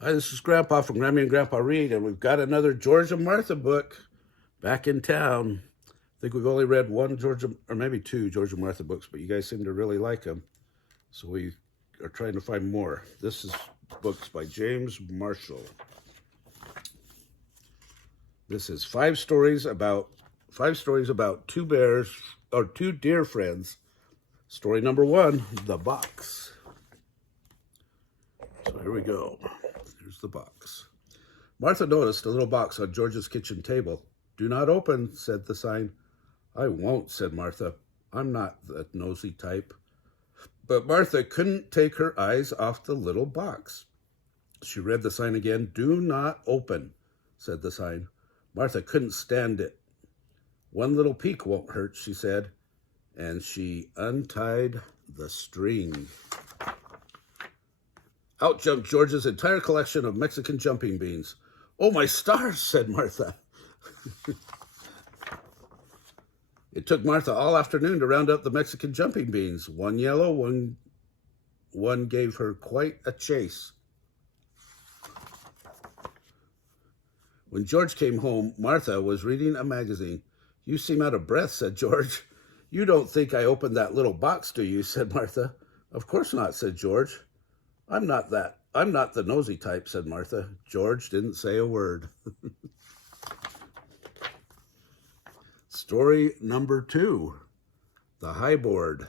Hi, this is Grandpa from Grammy and Grandpa Read, and we've got another George and Martha book back in town. I think we've only read one Georgia, or maybe two George and Martha books, but you guys seem to really like them, so we are trying to find more. This is books by James Marshall. This is five stories about two bears or two dear friends. Story number one, The Box. So here we go. Here's the box. Martha noticed a little box on George's kitchen table. "Do not open," said the sign. "I won't," said Martha. "I'm not the nosy type." But Martha couldn't take her eyes off the little box. She read the sign again. "Do not open," said the sign. Martha couldn't stand it. "One little peek won't hurt," she said, and she untied the string. Out jumped George's entire collection of Mexican jumping beans. "Oh, my stars," said Martha. It took Martha all afternoon to round up the Mexican jumping beans. One yellow, one gave her quite a chase. When George came home, Martha was reading a magazine. "You seem out of breath," said George. "You don't think I opened that little box, do you?" said Martha. "Of course not," said George. I'm not the nosy type," said Martha. George didn't say a word. Story number two, The Highboard.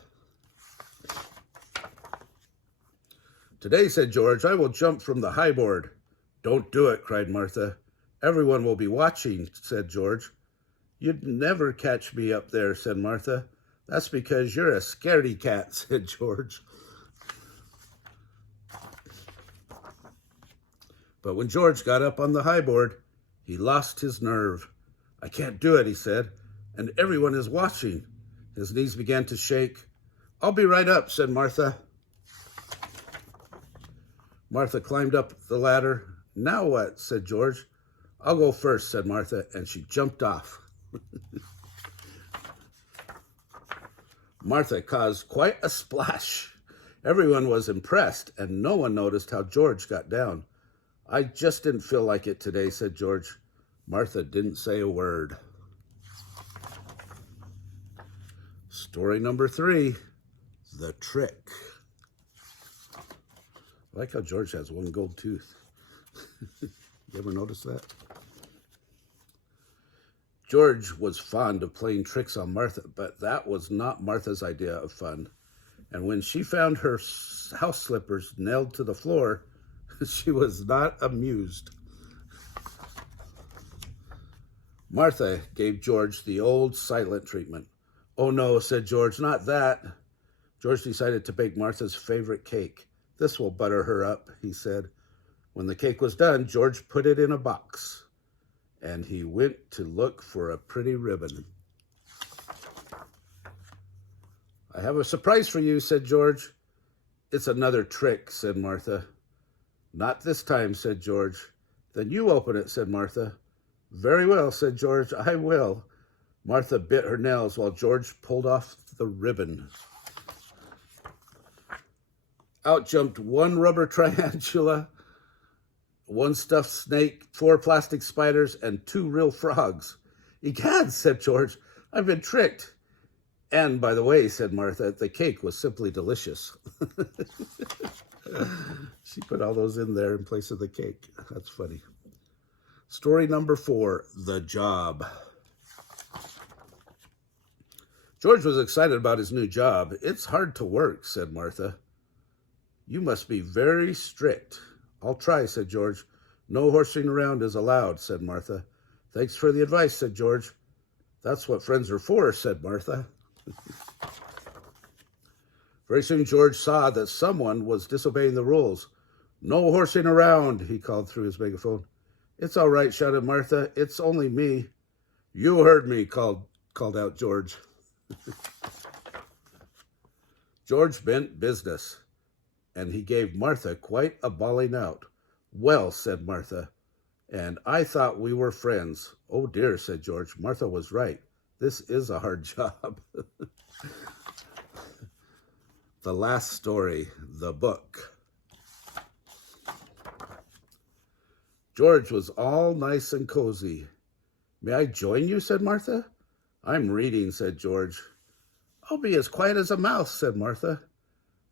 "Today," said George, "I will jump from the highboard." "Don't do it," cried Martha. "Everyone will be watching," said George. "You'd never catch me up there," said Martha. "That's because you're a scaredy cat," said George. But when George got up on the highboard, he lost his nerve. "I can't do it," he said, "and everyone is watching." His knees began to shake. "I'll be right up," said Martha. Martha climbed up the ladder. "Now what?" said George. "I'll go first," said Martha, and she jumped off. Martha caused quite a splash. Everyone was impressed, and no one noticed how George got down. "I just didn't feel like it today," said George. Martha didn't say a word. Story number three, The Trick. I like how George has one gold tooth. You ever notice that? George was fond of playing tricks on Martha, but that was not Martha's idea of fun. And when she found her house slippers nailed to the floor, she was not amused. Martha gave George the old silent treatment. "Oh no," said George, "not that." George decided to bake Martha's favorite cake. "This will butter her up," he said. When the cake was done, George put it in a box, and he went to look for a pretty ribbon. "I have a surprise for you," said George. "It's another trick," said Martha. "Not this time," said George. "Then you open it," said Martha. "Very well," said George, "I will." Martha bit her nails while George pulled off the ribbon. Out jumped one rubber tarantula, one stuffed snake, four plastic spiders, and two real frogs. "Egad," said George, "I've been tricked." "And by the way," said Martha, "the cake was simply delicious." She put all those in there in place of the cake. That's funny. Story number four, The Job. George was excited about his new job. "It's hard to work," said Martha. "You must be very strict." "I'll try," said George. "No horsing around is allowed," said Martha. "Thanks for the advice," said George. "That's what friends are for," said Martha. Very soon George saw that someone was disobeying the rules. "No horsing around," he called through his megaphone. "It's all right," shouted Martha. "It's only me." "You heard me," called out George. George meant business, and he gave Martha quite a bawling out. "Well," said Martha, "and I thought we were friends." "Oh dear," said George. Martha was right. This is a hard job. The last story, The Book. George was all nice and cozy. May I join you? Said Martha. I'm reading, said George. I'll be as quiet as a mouse, said Martha.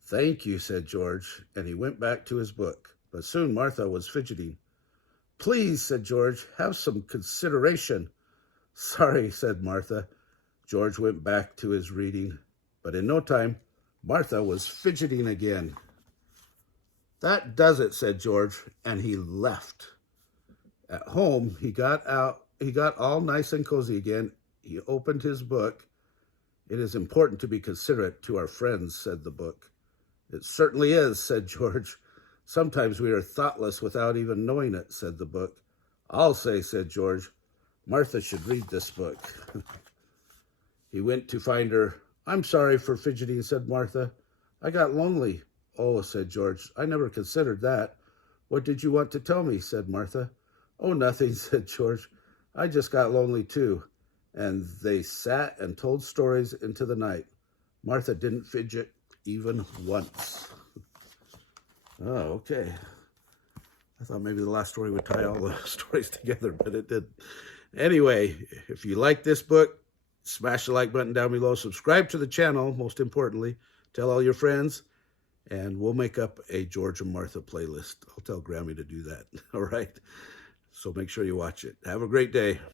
Thank you, said George, and he went back to his book. But soon Martha was fidgeting. Please, said George, have some consideration. Sorry, said Martha. George went back to his reading, but in no time, Martha was fidgeting again. That does it, said George, and he left. At home, he got all nice and cozy again. He opened his book. It is important to be considerate to our friends, said the book. It certainly is, said George. Sometimes we are thoughtless without even knowing it, said the book. I'll say, said George, Martha should read this book. He went to find her. I'm sorry for fidgeting, said Martha. I got lonely. Oh, said George, I never considered that. What did you want to tell me, said Martha. Oh, nothing, said George. I just got lonely too. And they sat and told stories into the night. Martha didn't fidget even once. Oh, okay. I thought maybe the last story would tie all the stories together, but it didn't. Anyway, if you like this book, smash the like button down below. Subscribe to the channel, most importantly. Tell all your friends, and we'll make up a George and Martha playlist. I'll tell Grammy to do that. All right? So make sure you watch it. Have a great day.